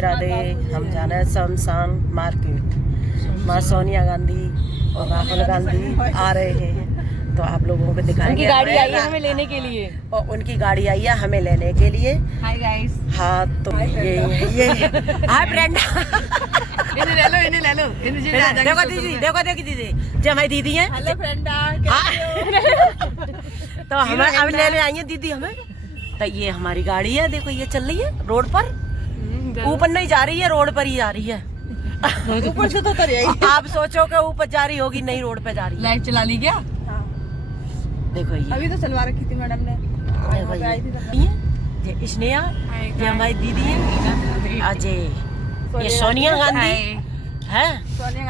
राधे राधे। हम जाना है शमशान मार्केट। माँ सोनिया गांधी और राहुल गांधी आ रहे हैं, तो आप लोगों को दिखाएंगे। उनकी गाड़ी आई है हमें लेने के लिए, और उनकी गाड़ी आई है हमें लेने के लिए। Hi guys. हाँ तो ये हाय ब्रेंडा, इन्हें ले लो, इन्हें ले लो, देखो दीदी, देखो देखी दीदी जो हमारी दीदी है। हेलो फ्रेंडा। तो हमें अब लेने आई है दीदी हमें। तो ये हमारी गाड़ी है, देखो ये चल रही है रोड पर, ऊपर नहीं जा रही है, रोड पर ही जा रही है। ऊपर से तो आप सोचो कि ऊपर जा रही होगी, नहीं रोड पे जा रही है। लाइट चला ली क्या? देखो ये अभी तो चलवा रखी थी मैडम ने। देखो ये स्नेहा, ये हमारी दीदी है अजय, ये सोनिया गांधी है।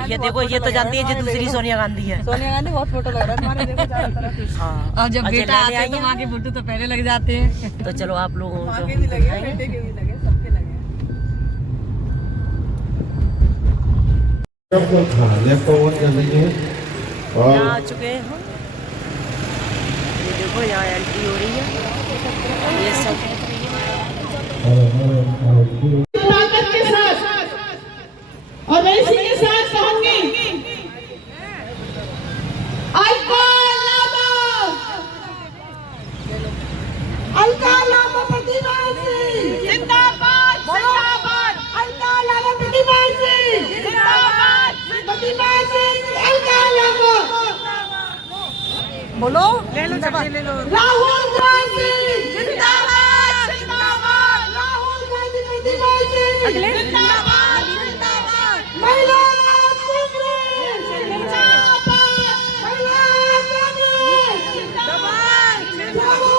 ये देखो ये तो जानती है, जो दूसरी सोनिया गांधी है। सोनिया गांधी बहुत फोटो लग रहा है तुम्हारे, देखो चारों तरफ। हाँ, और जब बेटा आते हैं तो माँ के फोटो तो पहले लग जाते हैं। तो चलो आप लोगों माँ को के भी लगे, बेटे के भी लगे, सबके लगे। यहाँ आ चुके हैं हम। ये देखो यहाँ एंट्री हो रही है, ये सब ताकत के साथ और इसी के साथ कहूंगी अलका लामा प्रतिभा सिंह जिंदाबाद, जिंदाबाद। अलका लामा प्रतिभा सिंह जिंदाबाद, प्रतिभा सिंह अलका लामा। बोलो, ले लो चप्पल, ले लो। राहुल गांधी जिंदाबाद, जिंदाबाद। राहुल गांधी प्रतिभा सिंह जिंदाबाद, जिंदाबाद। महिला कांग्रेस जिंदाबाद, महिला कांग्रेस जिंदाबाद, जिंदाबाद।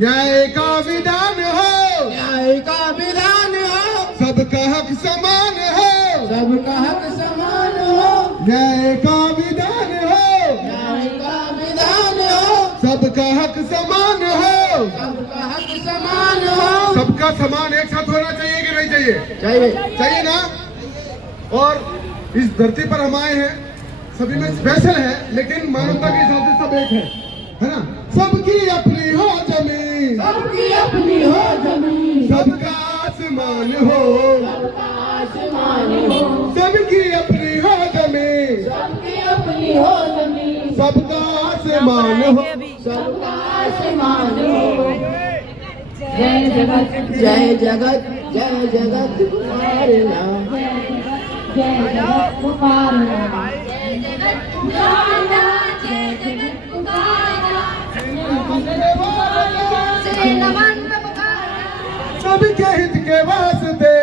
न्याय का विधान हो, न्याय का विधान हो, सबका हक समान हो, सबका हक समान हो। न्याय का विधान हो, न्याय का विधान हो, सबका हक समान हो, सबका हक समान हो। सबका समान एक साथ होना चाहिए कि नहीं चाहिए? चाहिए, चाहिए ना। और इस धरती पर हम आए हैं, सभी में स्पेशल है, लेकिन मानवता के हिसाब से सब एक है ना। सबकी अपनी हो जमीन, सबकी अपनी हो जमीन, सबका आसमान हो, सबका आसमान हो। सबकी अपनी हो जमीन, सबकी अपनी हो जमीन, सबका आसमान हो, सबका आसमान हो। जय जगत, जय जगत, जय जगत पुकारना, जय जगत पुकारना, जय जगत पुकारना, जय जगत पुकारना। सबके हित के वास्ते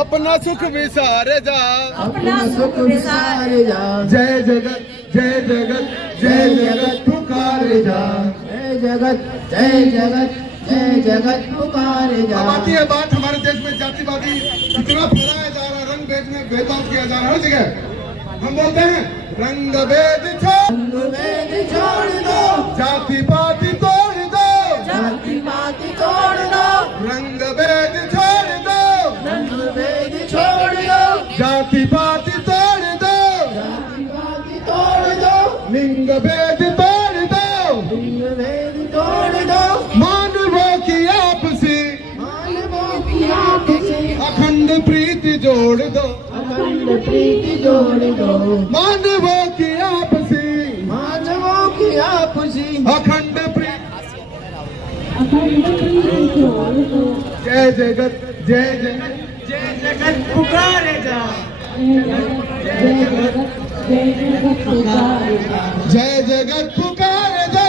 अपना सुख विसारे जा, अपना सुख विसारे जा। जय जगत, जय जगत, जय जगत पुकारे जा, जय जगत, जय जगत, जय जगत पुकारे जा। अब आती है बात, हमारे देश में जातिवादी कितना फैलाया जा रहा है, रंग भेद में भेदभाव किया जा रहा है हर जगह। हम बोलते हैं रंग भेद छोड़ दो, जाति पाति तोड़ दो, जाति पाति तोड़ दो। रंग भेद छोड़ दो, रंग भेद छोड़ दो, जाति पाति तोड़ दो, जाति पाति तोड़ दो। लिंग भेद तोड़ दो, लिंग भेद तोड़ दो। मानवों की आपसी, मानवों की आपसी अखंड प्रीति जोड़ दो, अखंड प्रीति जोड़ दो। मानवों की आपसी जय जगत जय जगत जय जगत पुकारे जा, जय जगत पुकारे जा,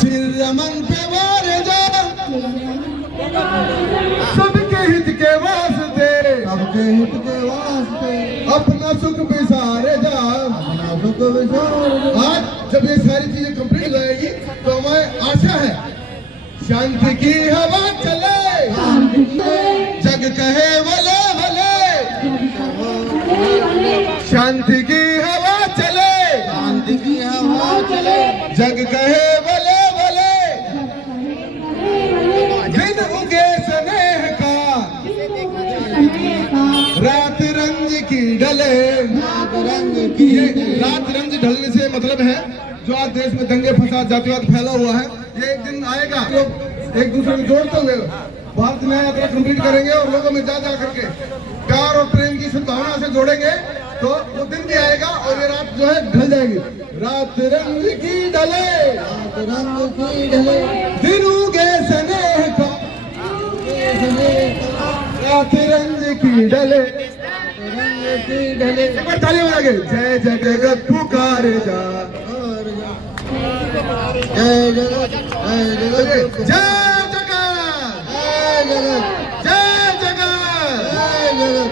श्री रमन पे वारे जा, सबके हित के वास्ते, सबके हित के वास्ते, अपना सुख बिसारे जा, अपना सुख बिसारे जा। आज जब ये सारी चीजें कंप्लीट हो जाएगी तो हमें आशा है शांति की हवा चले, जग कहे भले भले, शांति की हवा चले, शांति की हवा चले, जग कहे भले भले, दिन उगे स्नेह का, रात रंग की ढले, रात रंग की, रात रंग ढलने से मतलब है जो आज देश में दंगे फसाद जातिवाद फैला हुआ है, ये एक दिन आएगा लोग एक दूसरे को जोड़ते हुए भारत न्याय यात्रा कंप्लीट करेंगे और लोगों में जा करके प्यार और प्रेम की सद्भावना से जोड़ेंगे, तो वो दिन भी आएगा और ये रात जो है ढल जाएगी। रात रंग की ढले, रात रंग की ढले, दिन उगे स्नेह का, रात रंग की ढले, एक बार ताली बजा के जय जय जगत पुकारे जा, जय जगत जय जगत जय जगत जय जगत जय जगत।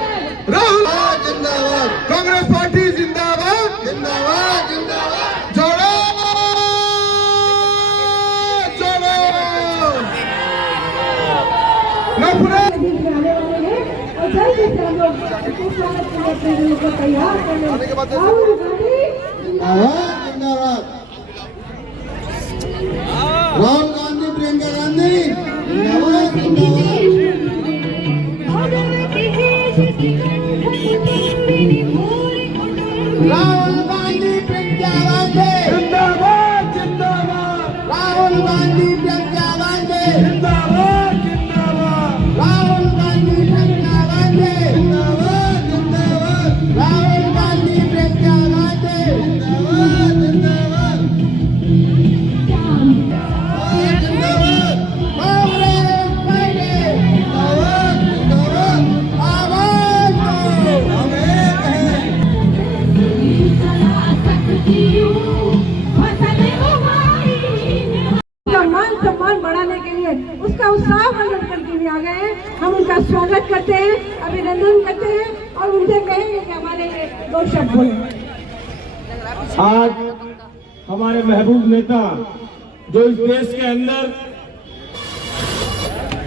राहुल जिंदाबाद, कांग्रेस पार्टी जिंदाबाद, जिंदाबाद जिंदाबाद, जोड़ो जोड़ो नफरत। जिंदाबाद, राहुल गांधी प्रियंका गांधी जिंदाबाद, राहुल गांधी प्रियंका गांधी जिंदाबाद जिंदाबाद, राहुल गांधी प्रियंका गांधी जिंदाबाद जिंदाबाद, राहुल गांधी प्रियंका गांधी जिंदाबाद जिंदाबाद, राहुल गांधी प्रियंका गांधी जिंदाबाद जिंदाबाद, सम्मान बढ़ाने के लिए उसका उत्साह प्रकट करके भी आ गए हैं। हम उनका स्वागत करते हैं, अभिनंदन करते हैं और उनसे कहेंगे कि हमारे लिए दो शब्द बोले। आज हमारे महबूब नेता जो इस देश के अंदर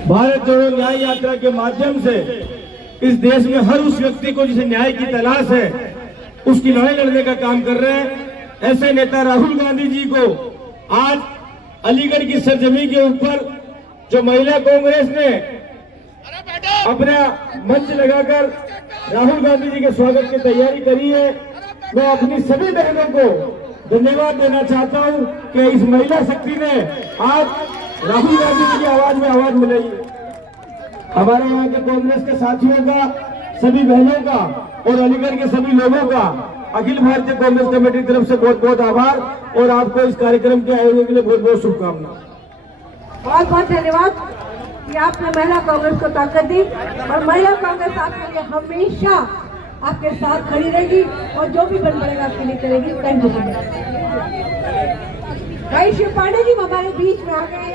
भारत जोड़ो न्याय यात्रा के माध्यम से इस देश में हर उस व्यक्ति को जिसे न्याय की तलाश है उसकी लड़ाई लड़ने का काम कर रहे हैं, ऐसे नेता राहुल गांधी जी को आज अलीगढ़ की सरजमी के ऊपर जो महिला कांग्रेस ने अपना मंच लगाकर राहुल गांधी जी के स्वागत की तैयारी करी है, मैं अपनी सभी बहनों को धन्यवाद देना चाहता हूं कि इस महिला शक्ति ने आज राहुल गांधी जी की आवाज में आवाज मिलाई। हमारे यहाँ के कांग्रेस के साथियों का, सभी बहनों का और अलीगढ़ के सभी लोगों का अखिल भारतीय कांग्रेस कमेटी की तरफ से बहुत बहुत आभार और आपको इस कार्यक्रम के आयोजन के लिए बहुत बहुत शुभकामनाएं। बहुत बहुत धन्यवाद कि आपने महिला कांग्रेस को ताकत दी और महिला कांग्रेस आपके लिए हमेशा आपके साथ खड़ी रहेगी और जो भी बन पड़ेगा आपके लिए करेगी। थैंक यू भाई शिव पांडे जी हमारे बीच में आ गए।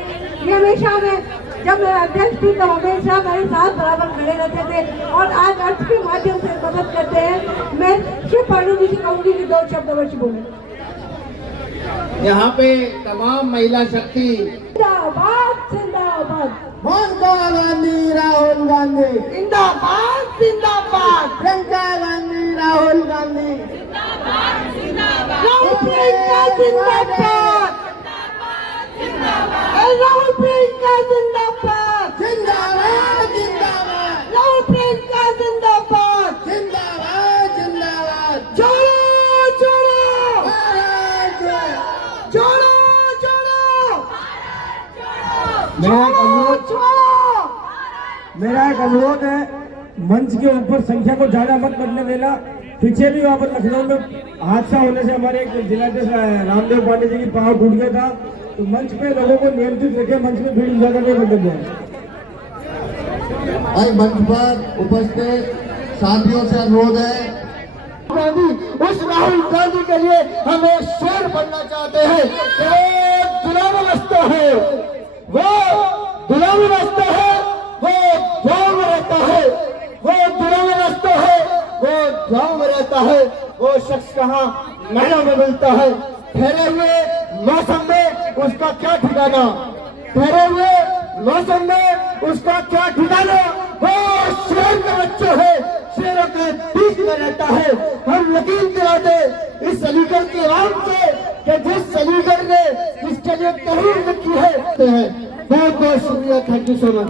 ये हमेशा हमें जब मैं अध्यक्ष थी तो हमेशा मेरे साथ बराबर खड़े रहते थे और आज अर्थ के माध्यम से मदद करते हैं। मैं शिव पांडे जी से कहूंगी कि दो शब्द अवश्य बोले। यहाँ पे तमाम महिला शक्ति जिंदाबाद जिंदाबाद, प्रियंका गांधी राहुल गांधी जिंदाबाद जिंदाबाद, प्रियंका गांधी राहुल गांधी राहुल प्रियंका जिंदाबाद, राहुल प्रियंका जिंदाबाद, जिंदाबाद जिंदाबाद, राहुल प्रियंका जिंदाबाद, जिंदाबाद जिंदाबाद, जोड़ो जोड़ो भारत जोड़ो जोड़ो मेरा एक अनुरोध है, मंच के ऊपर संख्या को ज्यादा मत करने देना। पीछे भी वहाँ पर लखनऊ में हादसा होने से हमारे एक जिलाध्यक्ष रामदेव पांडे जी की पाँव टूट गया था, तो मंच पे लोगों को नियंत्रित रखे, मंच पे भीड़ उजागर नहीं बन जाए। आज मंच पर उपस्थित साथियों से अनुरोध है, गांधी उस राहुल गांधी के लिए हमें शेर बनना चाहते हैं। वो दुरावस्था है, वो दुरावस्था है, वो गाँव में रहता है, वो दुरावस्था है, वो गाँव में रहता है। वो शख्स कहाँ मेला में मिलता है। ठहरे हुए मौसम में उसका क्या ठिकाना, ठहरे हुए मौसम में उसका क्या ठिकाना। वो शेर का बच्चा है, शेरों के बीच में रहता है। हम यकीन दिलाते इस अलीगढ़ के आवाम से कि जिस अलीगढ़ ने इसके लिए तहरीर लिखी है। बहुत बहुत शुक्रिया, thank you so much.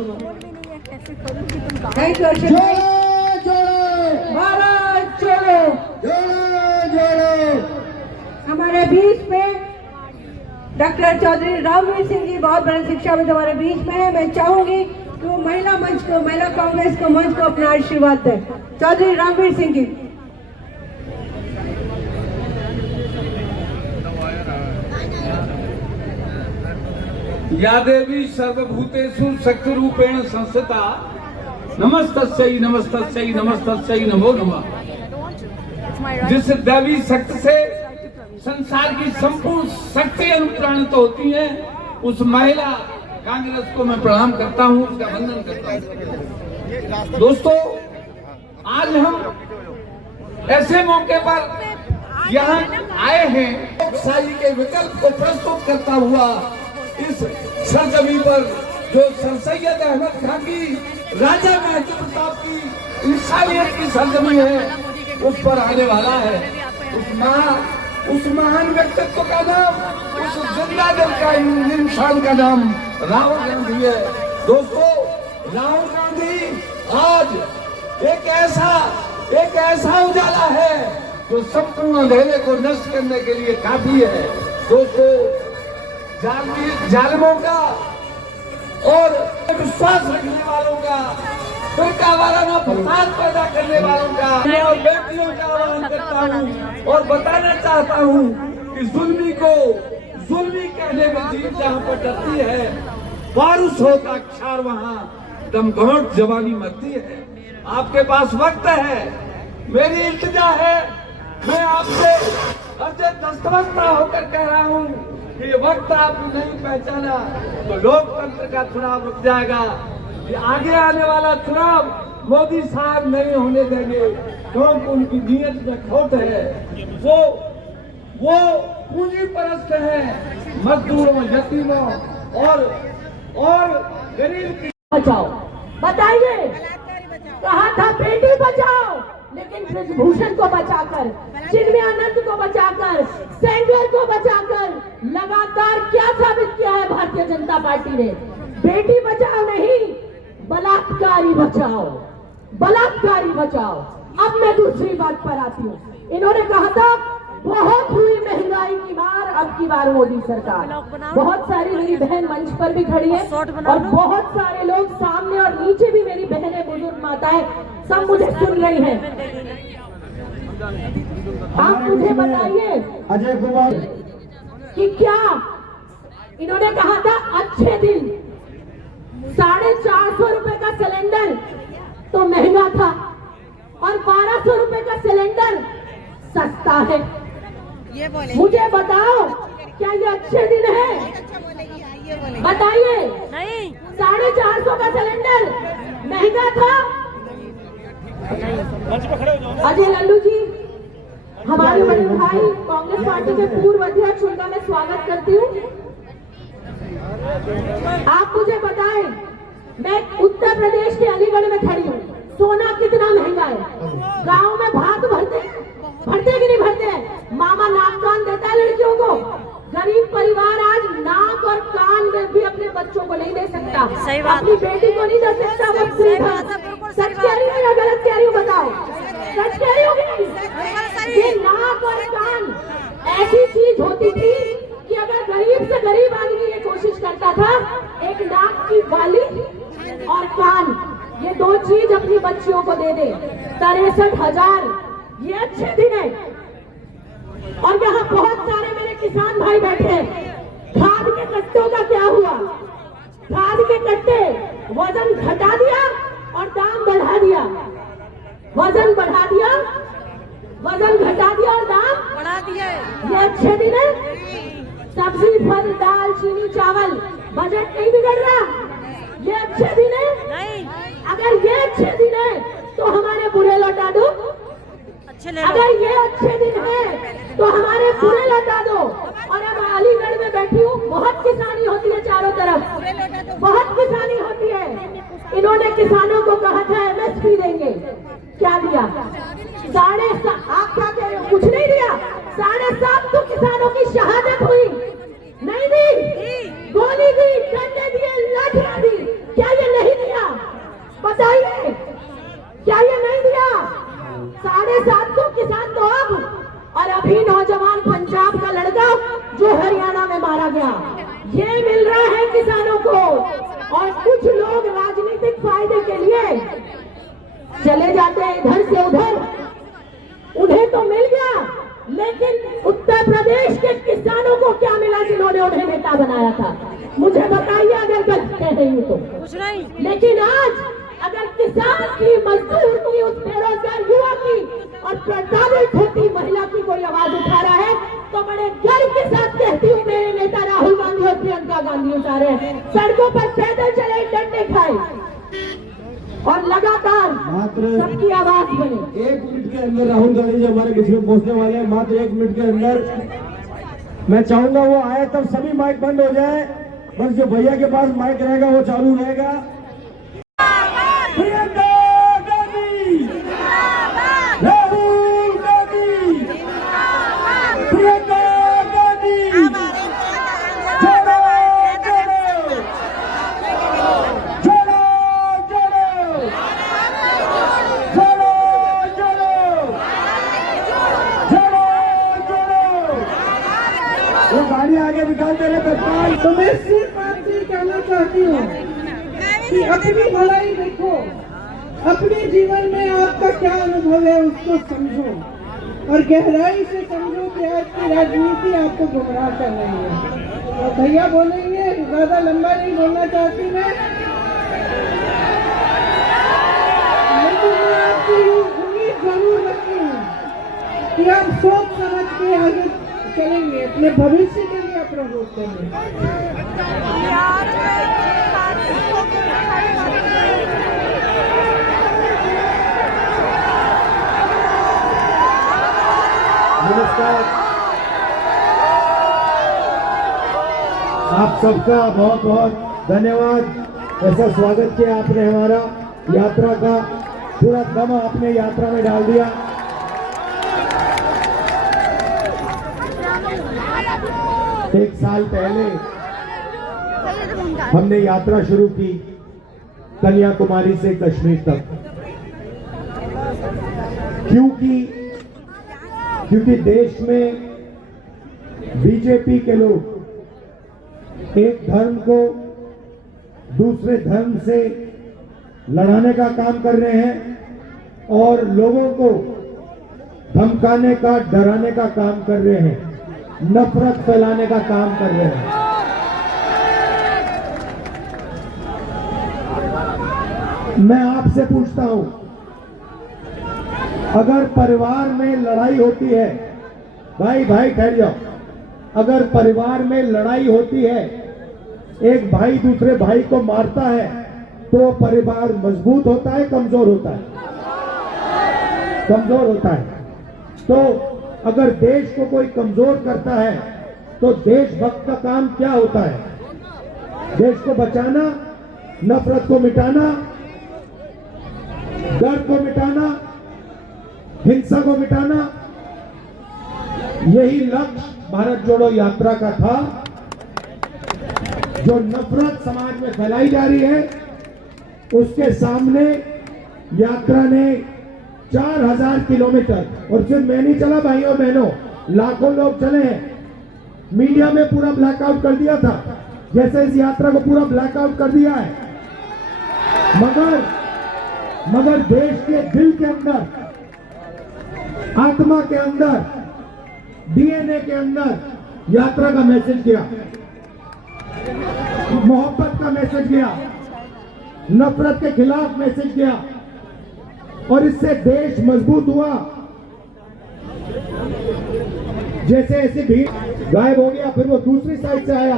Thank you. Bharat छोड़ो। हमारे बीच में डॉक्टर चौधरी रामवीर सिंह जी बहुत बड़े शिक्षाविद हमारे बीच में है। मैं चाहूंगी कि वो महिला मंच को, महिला कांग्रेस को मंच को अपना आशीर्वाद दें। चौधरी रामवीर सिंह जी। या देवी सर्वभूतेषु शक्तिरूपेण संस्थिता नमस्तस्यै नमस्तस्यै नमस्तस्यै नमो नमः। जिस दैवी शक्ति से संसार की संपूर्ण शक्ति अनुप्राणित होती है, उस महिला कांग्रेस को मैं प्रणाम करता हूँ, उसका वंदन करता हूँ। दोस्तों, आज हम ऐसे मौके पर यहाँ आए हैं, लोकशाही के विकल्प को प्रस्तुत करता हुआ इस सरजमी पर जो सर सैयद अहमद खान की, राजा महमूद प्रताप की इंसानियत की सरजमी है, उस पर आने वाला है। उस महान व्यक्तित्व का नाम, उस जिंदा दिल का इंसान का नाम राहुल गांधी है। दोस्तों, राहुल गांधी आज एक ऐसा उजाला है जो संपूर्ण अंधेरे को नष्ट करने के लिए काफी है। दोस्तों, जालिमों का और विश्वास रखने वालों का, फिरका वाराना फसाद पैदा करने वालों का और बेटियों का आह्वान करता हूँ और बताना चाहता हूँ कि जुल्मी को जुल्मी कहने में जीत जहाँ पर डरती है, बारिश होता अक्षर वहाँ दमघोट जवानी मरती है। आपके पास वक्त है, मेरी इल्तिजा है, मैं आपसे अर्ज़े दस्तवस्ता होकर कह रहा हूँ कि ये वक्त आपने नहीं पहचाना तो लोकतंत्र का चुनाव रुक जाएगा। ये आगे आने वाला चुनाव मोदी साहब नहीं होने देंगे, क्योंकि उनकी नीयत में खोट है। वो पूंजी परस्त है, मजदूरों, यतीमों और गरीब की बचाओ। बताइए, कहा था बेटी बचाओ, लेकिन ब्रजभूषण को बचाकर, चिन्मयानंद को बचाकर, सेंगर को बचाकर लगातार क्या साबित किया है भारतीय जनता पार्टी ने? बेटी बचाओ नहीं, बलात्कारी बचाओ, बलात्कारी बचाओ। अब मैं दूसरी बात पर आती हूँ। इन्होंने कहा था बहुत हुई महंगाई की मार, अब की बार मोदी सरकार। बहुत सारी मेरी बहन मंच पर भी खड़ी है और बहुत सारे लोग सामने और नीचे भी, मेरी बहनें, बुजुर्ग माताएं सब मुझे सुन रही हैं। आप मुझे बताइए अजय कुमार कि क्या इन्होंने कहा था अच्छे दिन 450 रुपए का सिलेंडर तो महंगा था और 1200 रुपए का सिलेंडर सस्ता है। मुझे बताओ, क्या ये अच्छे दिन है? बताइए। नहीं, 450 का सिलेंडर महंगा था। अजय लल्लू जी, हमारे बड़े भाई, कांग्रेस पार्टी के पूर्व अध्यक्ष, उनका मैं स्वागत करती हूँ। आप मुझे बताएं, मैं उत्तर प्रदेश के अलीगढ़ में खड़ी हूँ, सोना कितना महंगा है। गांव में भात भरते कि नहीं भरते? मामा नाक कान देता है लड़कियों को। गरीब परिवार आज नाक और कान में भी अपने बच्चों को नहीं दे सकता, अपनी बेटी को नहीं दे सकता। सच कह रही हूँ या गलत कह रही हूँ? बताओ, सच कह रही हूँ कि नहीं? ये नाक और कान ऐसी चीज होती थी कि अगर गरीब से गरीब आदमी ये कोशिश करता था, एक नाक की बाली और कान, ये दो चीज अपनी बच्चियों को दे दे। 63,000, ये अच्छे दिन है। और यहाँ बहुत सारे मेरे किसान भाई बैठे हैं, खाद के कट्टों का क्या हुआ? खाद के कट्टे वजन घटा दिया और दाम बढ़ा दिया। वजन बढ़ा दिया, वजन घटा दिया और दाम बढ़ा दिए। ये अच्छे दिन है? सब्जी, फल, दाल, चीनी, चावल, बजट नहीं बिगड़ रहा? ये अच्छे दिन है? नहीं, अगर ये अच्छे दिन है तो हमारे बुरे लौटा दो। अच्छे ले लो। अगर ये अच्छे दिन है तो हमारे बुरे लौटा दो। और अब अलीगढ़ में बैठी हूँ, बहुत किसानी होती है चारों तरफ, बहुत किसानी होती है। इन्होंने किसानों को कहा था MSP देंगे, क्या दिया? आप क्या कह रहे हो? कुछ नहीं दिया। 750 किसानों की शहादत हुई, नहीं दी? गोली दी, डंडे दिए, लाठियां दी, क्या ये नहीं दिया? बताइए, क्या ये नहीं दिया? 750 किसान तो अब, और अभी नौजवान पंजाब का लड़का जो हरियाणा में मारा गया, ये मिल रहा है किसानों को। और कुछ लोग राजनीतिक फायदे के लिए चले जाते हैं इधर से उधर, उन्हें तो मिल गया, लेकिन उत्तर प्रदेश के किसानों को क्या मिला जिन्होंने उन्हें नेता बनाया था? मुझे बताइए अगर गलत कह रही हूँ तो। कुछ नहीं। लेकिन आज अगर किसान की, मजदूर की, उस बेरोजगार युवा की और प्रताड़ित होती महिला की कोई आवाज उठा रहा है तो बड़े गर्व के साथ कहती हूँ, मेरे नेता राहुल गांधी और प्रियंका गांधी उठा रहे हैं, सड़कों पर पैदल चले, डंडे खाए और लगातार सबकी आवाज बने। 1 मिनट के अंदर राहुल गांधी जी हमारे बीच में पहुंचने वाले हैं। मात्र 1 मिनट के अंदर मैं चाहूंगा वो आए तब सभी माइक बंद हो जाए, बस जो भैया के पास माइक रहेगा वो चालू रहेगा। प्रियंका गांधी, राहुल गांधी, प्रियंका गांधी, जोड़ो जोड़ो, जोड़ो जोड़ो, जोड़ो जोड़ो, जोड़ो जोड़ो। वो गाड़ी आगे निकालते रहे तत्काल। तो मैं सिर्फ बात ये कहना चाहती हूँ कि अपनी भलाई देखो, अपने जीवन में आपका क्या अनुभव है उसको समझो और गहराई से समझो कि आज की राजनीति आपको गुमराह कर रही है। और भैया बोलेंगे, ज्यादा लंबा नहीं बोलना चाहती मैं, लेकिन मैं आपकी उम्मीद जरूर रखती हूँ कि आप सोच समझ के आगे चलेंगे, अपने भविष्य के लिए आप वोट देंगे। नमस्कार, आप सबका बहुत बहुत धन्यवाद। ऐसा स्वागत किया आपने हमारा, यात्रा का पूरा दम आपने यात्रा में डाल दिया। एक साल पहले हमने यात्रा शुरू की कन्याकुमारी से कश्मीर तक, क्योंकि देश में बीजेपी के लोग एक धर्म को दूसरे धर्म से लड़ाने का काम कर रहे हैं और लोगों को धमकाने का, डराने का काम कर रहे हैं, नफरत फैलाने का काम कर रहे हैं। मैं आपसे पूछता हूं, अगर परिवार में लड़ाई होती है, भाई ठहर जाओ, अगर परिवार में लड़ाई होती है, एक भाई दूसरे भाई को मारता है, तो परिवार मजबूत होता है, कमजोर होता है? कमजोर होता है। तो अगर देश को कोई कमजोर करता है तो देशभक्त का काम क्या होता है? देश को बचाना, नफरत को मिटाना, डर को मिटाना, हिंसा को मिटाना। यही लक्ष्य भारत जोड़ो यात्रा का था। जो नफरत समाज में फैलाई जा रही है, उसके सामने यात्रा ने 4000 किलोमीटर, और सिर्फ मैं नहीं चला भाइयों बहनों, लाखों लोग चले हैं। मीडिया में पूरा ब्लैकआउट कर दिया था, जैसे इस यात्रा को पूरा ब्लैकआउट कर दिया है। मगर देश के दिल के अंदर, आत्मा के अंदर, डीएनए के अंदर यात्रा का मैसेज गया। मोहब्बत का मैसेज गया, नफरत के खिलाफ मैसेज गया और इससे देश मजबूत हुआ। जैसे ऐसी भीड़ गायब हो गया, फिर वो दूसरी साइड से आया,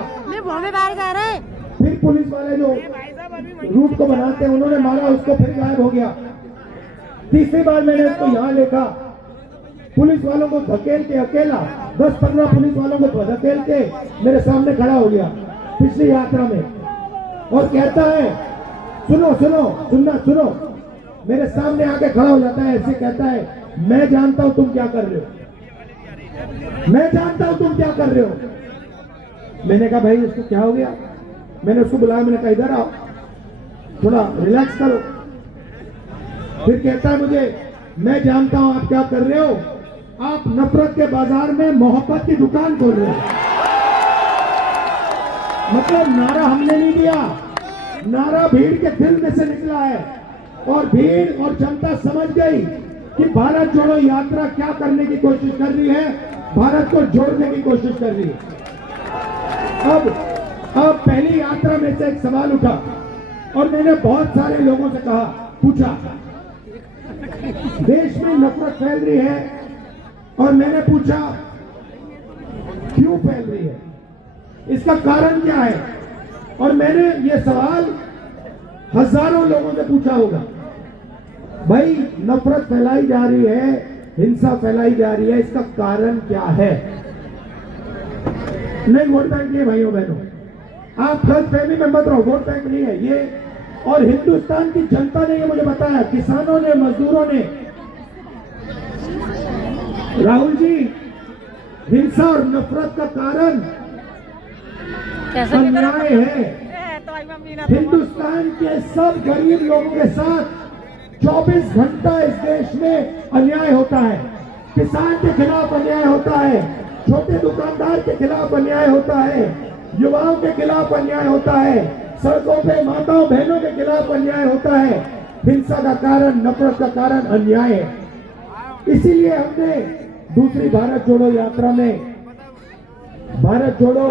फिर पुलिस वाले जो रूट को बनाते हैं उन्होंने मारा उसको, फिर गायब हो गया। तीसरी बार मैंने उसको यहाँ देखा, पुलिस वालों को धकेल के अकेला 10-15 पुलिस वालों को धकेल के मेरे सामने खड़ा हो गया पिछली यात्रा में और कहता है सुनो, मेरे सामने आके खड़ा हो जाता है, ऐसे कहता है मैं जानता हूं तुम क्या कर रहे हो, मैं जानता हूं तुम क्या कर रहे हो। मैंने कहा भाई इसको क्या हो गया, मैंने उसको बुलाया, मैंने कहा इधर आओ, थोड़ा रिलैक्स करो। फिर कहता है मुझे मैं जानता हूं आप क्या कर रहे हो, आप नफरत के बाजार में मोहब्बत की दुकान खोल रहे हो। मतलब नारा हमने नहीं दिया, नारा भीड़ के दिल में से निकला है और भीड़ और जनता समझ गई कि भारत जोड़ो यात्रा क्या करने की कोशिश कर रही है, भारत को जोड़ने की कोशिश कर रही है। अब पहली यात्रा में से एक सवाल उठा और मैंने बहुत सारे लोगों से पूछा देश में नफरत फैल रही है और मैंने पूछा क्यों फैल रही है, इसका कारण क्या है। और मैंने ये सवाल हजारों लोगों से पूछा होगा, भाई नफरत फैलाई जा रही है, हिंसा फैलाई जा रही है, इसका कारण क्या है। नहीं वोट बैंक नहीं भाइयों बहनों, आप गलतफहमी में मत रहो, वोट बैंक नहीं है ये, और हिंदुस्तान की जनता ने ये मुझे बताया, किसानों ने, मजदूरों ने। राहुल जी, हिंसा और नफरत का कारण अन्याय है। हिंदुस्तान के सब गरीब लोगों के साथ 24 घंटा इस देश में अन्याय होता है, किसान के खिलाफ अन्याय होता है, छोटे दुकानदार के खिलाफ अन्याय होता है, युवाओं के खिलाफ अन्याय होता है, सड़कों पे माताओं बहनों के खिलाफ अन्याय होता है। हिंसा का कारण, नफरत का कारण अन्याय है। इसीलिए हमने दूसरी भारत जोड़ो यात्रा में भारत जोड़ो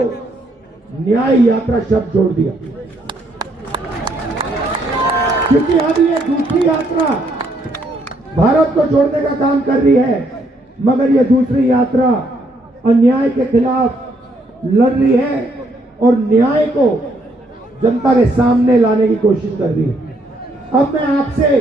न्याय यात्रा शब्द जोड़ दिया, क्योंकि अब ये दूसरी यात्रा भारत को जोड़ने का काम कर रही है, मगर ये दूसरी यात्रा अन्याय के खिलाफ लड़ रही है और न्याय को जनता के सामने लाने की कोशिश कर रही है। अब मैं आपसे